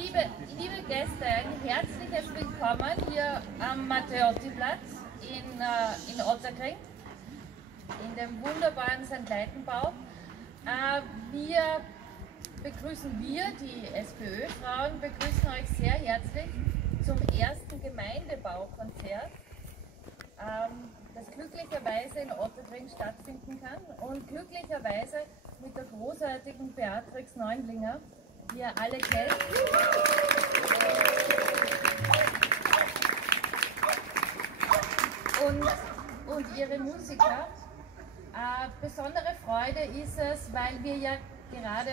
Liebe Gäste, ein herzliches Willkommen hier am Matteotti-Platz in Ottakring, in dem wunderbaren St. Leitenbau. Wir, die SPÖ-Frauen, begrüßen euch sehr herzlich zum ersten Gemeindebaukonzert, das glücklicherweise in Ottakring stattfinden kann und glücklicherweise mit der großartigen Beatrix Neundlinger, die ihr alle kennt. Und ihre Musiker. Besondere Freude ist es, weil wir ja gerade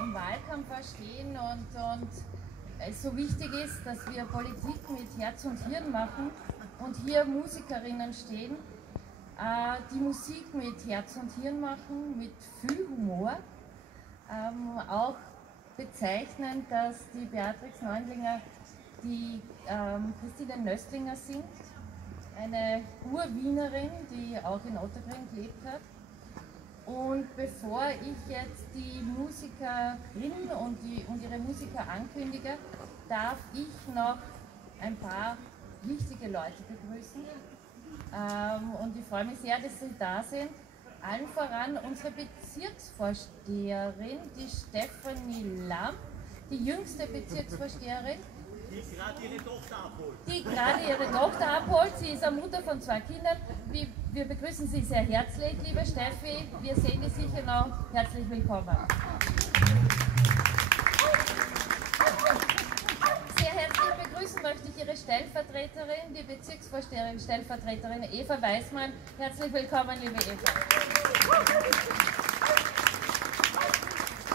im Wahlkampf stehen und es so wichtig ist, dass wir Politik mit Herz und Hirn machen und hier Musikerinnen stehen, die Musik mit Herz und Hirn machen, mit viel Humor. Auch bezeichnend, dass die Beatrix Neundlinger die Christine Nöstlinger singt, eine Urwienerin, die auch in Ottakring gelebt hat. Und bevor ich jetzt die Musikerin und ihre Musiker ankündige, darf ich noch ein paar wichtige Leute begrüßen. Und ich freue mich sehr, dass Sie da sind. Allen voran unsere Bezirksvorsteherin, die Stefanie Lamm, die jüngste Bezirksvorsteherin, die gerade ihre Tochter abholt. Sie ist eine Mutter von 2 Kindern. Wir begrüßen Sie sehr herzlich, liebe Steffi. Wir sehen Sie sicher noch. Herzlich willkommen. Sehr herzlich begrüßen möchte ich Ihre Stellvertreterin, die Bezirksvorsteherin, Stellvertreterin Eva Weißmann. Herzlich willkommen, liebe Eva.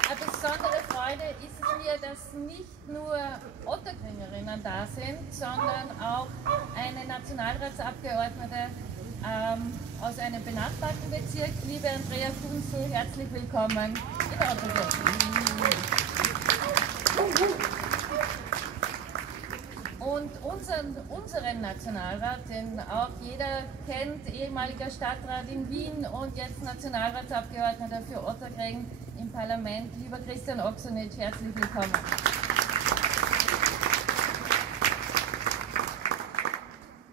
Eine besondere Freude ist es mir, dass nicht nur Ottakringerinnen da sind, sondern auch eine Nationalratsabgeordnete aus einem benachbarten Bezirk, liebe Andrea Kunzel, herzlich willkommen in Ottakring. Und unseren Nationalrat, den auch jeder kennt, ehemaliger Stadtrat in Wien und jetzt Nationalratsabgeordneter für Ottakring im Parlament, lieber Christian Oksonitsch, herzlich willkommen.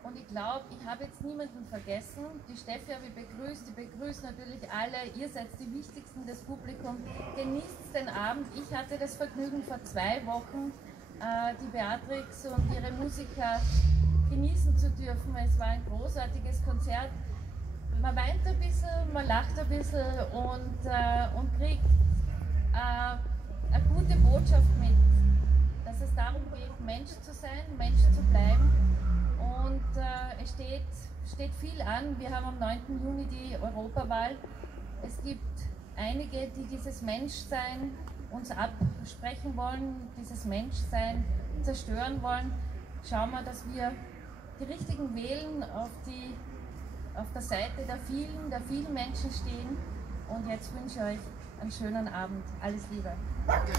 Und ich glaube, ich habe jetzt niemanden vergessen. Die Steffi habe ich begrüßt, ich begrüße natürlich alle. Ihr seid die Wichtigsten des Publikums. Genießt den Abend. Ich hatte das Vergnügen vor 2 Wochen, die Beatrix und ihre Musiker genießen zu dürfen. Es war ein großartiges Konzert. Man weint ein bisschen, man lacht ein bisschen und kriegt eine gute Botschaft mit, dass es darum geht, Mensch zu sein, Mensch zu bleiben. Und es steht viel an. Wir haben am 9. Juni die Europawahl. Es gibt einige, die dieses Menschsein uns absprechen wollen, dieses Menschsein zerstören wollen. Schauen wir, dass wir die Richtigen wählen, auf der Seite der vielen Menschen stehen. Und jetzt wünsche ich euch einen schönen Abend. Alles Liebe. Danke.